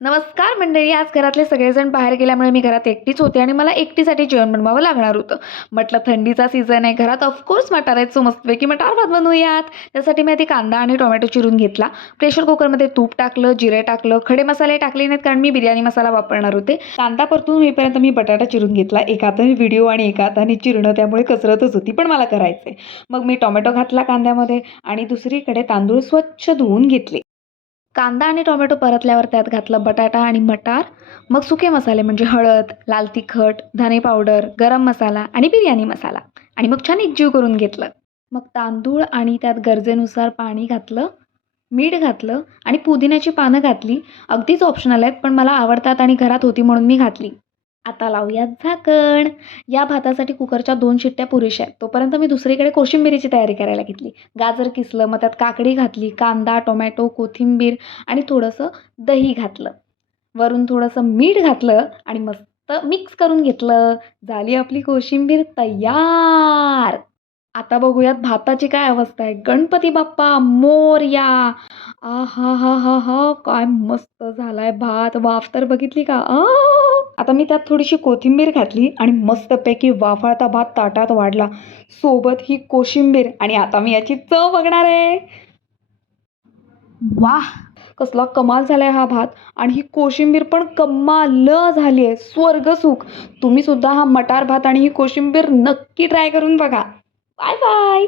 नमस्कार मंडळी. आज घरातले सगळेजण बाहेर गेल्यामुळे मी घरात एकटीच होते आणि मला एकटीसाठी जेवण बनवावं लागणार होतं. म्हटलं थंडीचा सीझन आहे, घरात ऑफकोर्स मटार आहेत, सो मस्तपैकी मटार भात बनवूयात. त्यासाठी मी आधी कांदा आणि टोमॅटो चिरून घेतला. प्रेशर कुकरमध्ये तूप टाकलं, जिरे टाकलं, खडे मसाले टाकले नाहीत कारण मी बिर्याणी मसाला वापरणार होते. कांदा परतून होईपर्यंत मी बटाटा चिरून घेतला. एका हाताने व्हिडिओ आणि एका हाताने चिरणं, त्यामुळे कसरतच होती, पण मला करायचे. मग मी टोमॅटो घातला कांद्यामध्ये आणि दुसरीकडे तांदूळ स्वच्छ धुवून घेतले. कांदा आणि टोमॅटो परतल्यावर त्यात घातलं बटाटा आणि मटार. मग सुके मसाले म्हणजे हळद, लाल तिखट, धने पावडर, गरम मसाला आणि बिर्याणी मसाला आणि मग छान एकजीव करून घेतलं. मग तांदूळ आणि त्यात गरजेनुसार पाणी घातलं, मीठ घातलं आणि पुदिन्याची पानं घातली. अगदीच ऑप्शनल आहेत, पण मला आवडतात आणि घरात होती म्हणून मी घातली. आता लावूयात झाकण. या भातासाठी कुकरच्या 2 शिट्ट्या पुरेशा आहेत. तोपर्यंत मी दुसरीकडे कोशिंबिरीची तयारी करायला घेतली. गाजर किसलं, मग त्यात काकडी घातली, कांदा, टोमॅटो, कोथिंबीर आणि थोडंसं दही घातलं. वरून थोडंसं मीठ घातलं आणि मस्त मिक्स करून घेतलं. झाली आपली कोशिंबीर तयार. आता बघूयात भाताची काय अवस्था आहे. गणपती बाप्पा मोरया. आहाहाहा! काय मस्त झालाय भात. वाफ तर बघितली का? आता मी त्यात थोडीशी कोथिंबीर घातली आणि मस्तपैकी वाफाळता भात ताटात वाढला. सोबत ही कोशिंबीर आणि आता मी याची चव बघणार आहे. वाह! कसला कमाल झालाय हा भात आणि ही कोशिंबीर पण कमाल झाली आहे. स्वर्गसुख. तुम्ही सुद्धा हा मटार भात आणि ही कोशिंबीर नक्की ट्राय करून बघा. Bye bye.